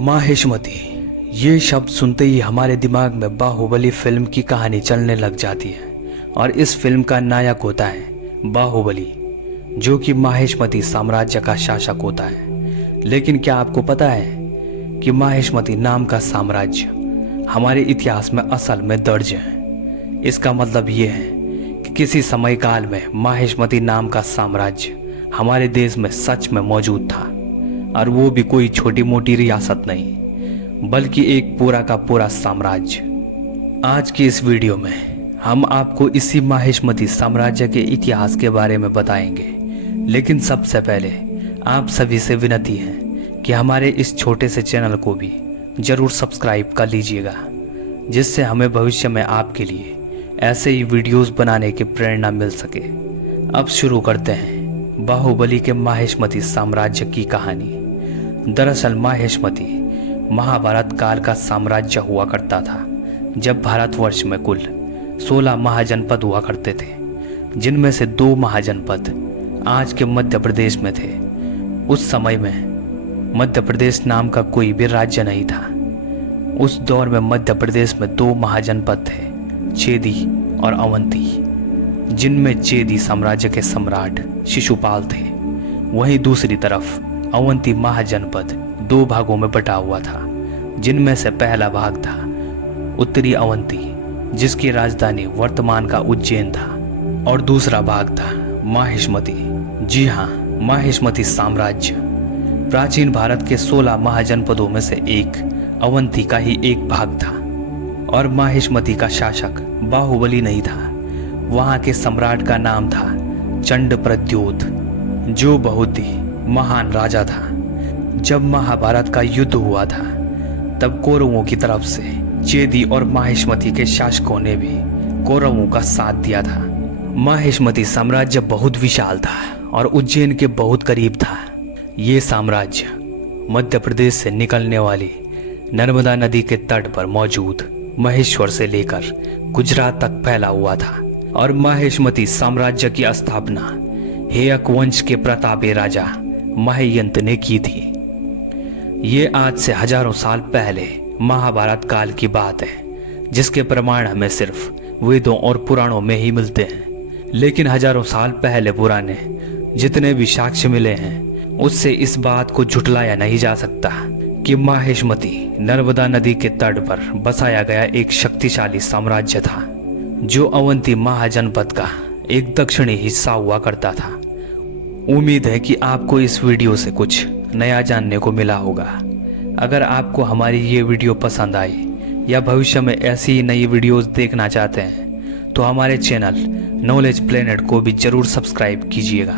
माहिष्मती, ये शब्द सुनते ही हमारे दिमाग में बाहुबली फिल्म की कहानी चलने लग जाती है और इस फिल्म का नायक होता है बाहुबली, जो कि माहिष्मती साम्राज्य का शासक होता है। लेकिन क्या आपको पता है कि माहिष्मती नाम का साम्राज्य हमारे इतिहास में असल में दर्ज है। इसका मतलब ये है कि किसी समय काल में माहिष्मती नाम का साम्राज्य हमारे देश में सच में मौजूद था, और वो भी कोई छोटी मोटी रियासत नहीं, बल्कि एक पूरा का पूरा साम्राज्य। आज की इस वीडियो में हम आपको इसी माहिष्मती साम्राज्य के इतिहास के बारे में बताएंगे। लेकिन सबसे पहले आप सभी से विनती है कि हमारे इस छोटे से चैनल को भी जरूर सब्सक्राइब कर लीजिएगा, जिससे हमें भविष्य में आपके लिए ऐसे ही वीडियोस बनाने की प्रेरणा मिल सके। अब शुरू करते हैं बाहुबली के माहिष्मती साम्राज्य की कहानी। दरअसल माहिष्मती महाभारत काल का साम्राज्य हुआ करता था, जब भारतवर्ष में कुल 16 महाजनपद हुआ करते थे, जिनमें से 2 महाजनपद आज के मध्य प्रदेश में थे। उस समय में मध्य प्रदेश नाम का कोई भी राज्य नहीं था। उस दौर में मध्य प्रदेश में 2 महाजनपद थे, चेदी और अवंती, जिनमें चेदी साम्राज्य के सम्राट शिशुपाल थे। वहीं दूसरी तरफ अवंती महाजनपद 2 भागों में बटा हुआ था, जिनमें से पहला भाग था उत्तरी अवंती, जिसकी राजधानी वर्तमान का उज्जैन था, और दूसरा भाग था माहिष्मती। जी हाँ, माहिष्मती साम्राज्य प्राचीन भारत के 16 महाजनपदों में से एक अवंती का ही एक भाग था। और माहिष्मती का शासक बाहुबली नहीं था, वहां के सम्राट का नाम था चंडप्रद्योत, जो बहुत ही महान राजा था। जब महाभारत का युद्ध हुआ था, तब कौरवों की तरफ से चेदी और माहिष्मती के शासकों ने भी कौरवों का साथ दिया था। माहिष्मती साम्राज्य बहुत विशाल था और उज्जैन के बहुत करीब था। ये साम्राज्य मध्य प्रदेश से निकलने वाली नर्मदा नदी के तट पर मौजूद महेश्वर से लेकर गुजरात तक फैला हुआ था। और माहिष्मती साम्राज्य की स्थापना हेयक वंश के प्रतापी राजा महीयंत ने की थी। ये आज से हजारों साल पहले महाभारत काल की बात है, जिसके प्रमाण हमें सिर्फ वेदों और पुराणों में ही मिलते हैं। लेकिन हजारों साल पहले पुराने जितने भी साक्ष्य मिले हैं, उससे इस बात को झुठलाया नहीं जा सकता कि माहिष्मती नर्मदा नदी के तट पर बसाया गया एक शक्तिशाली साम्राज्य था, जो अवंती महाजनपद का एक दक्षिणी हिस्सा हुआ करता था। उम्मीद है कि आपको इस वीडियो से कुछ नया जानने को मिला होगा। अगर आपको हमारी ये वीडियो पसंद आई या भविष्य में ऐसी ही नई वीडियोस देखना चाहते हैं, तो हमारे चैनल नॉलेज प्लेनेट को भी जरूर सब्सक्राइब कीजिएगा।